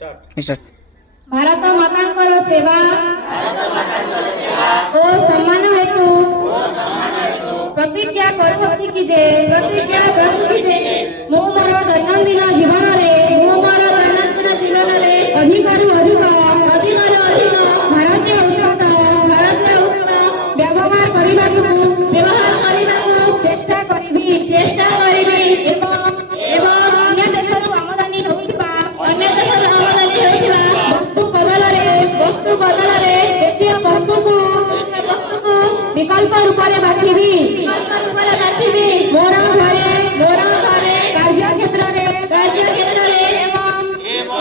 Start. Bharat मातांकर सेवा ओ सम्मान हेतु प्रतिज्ञा करूछि कि जे मो मोर दैनंदिन जीवन रे अधिकरू अधिक भारतीय उत्पाद व्यवहार करबाकू चेष्टा करिबी एवं अन्य देशरू आमदानी होउथिबा वस्तु बदल रे देशीय वस्तु को विकल्प रूप रे बाछिबी मोर घरे कार्य क्षेत्र रे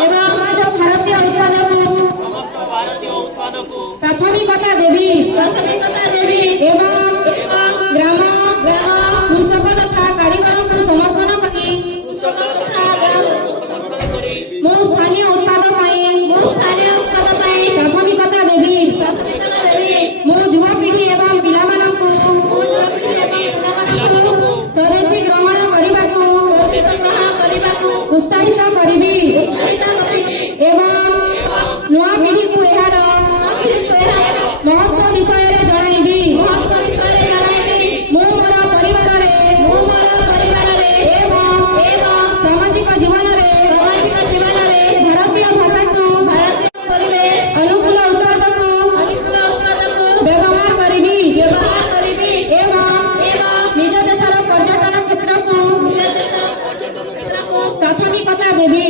एवं भारतीय उत्पाद को प्राथमिकता देवी एवं ग्राम कृषक तथा कारीगर को समर्थन करी मो स्थानीय उत्पाद प्राथमिकता देवी मो युवापीढ़ी एवं पिलामानंकु स्वदेशी ग्रहण करबाकू उत्साहित करिबी एवं नुआ पीढ़ी को एहार महत्व विषय रे जणाइबी मो मोर परिवार रे एवं सामाजिक जीवन रे भारतीय भाषा को अनुकूल उत्पाद को व्यवहार करिबी एवं निज देशर पर्यटन क्षेत्र को प्राथमिकता देवी।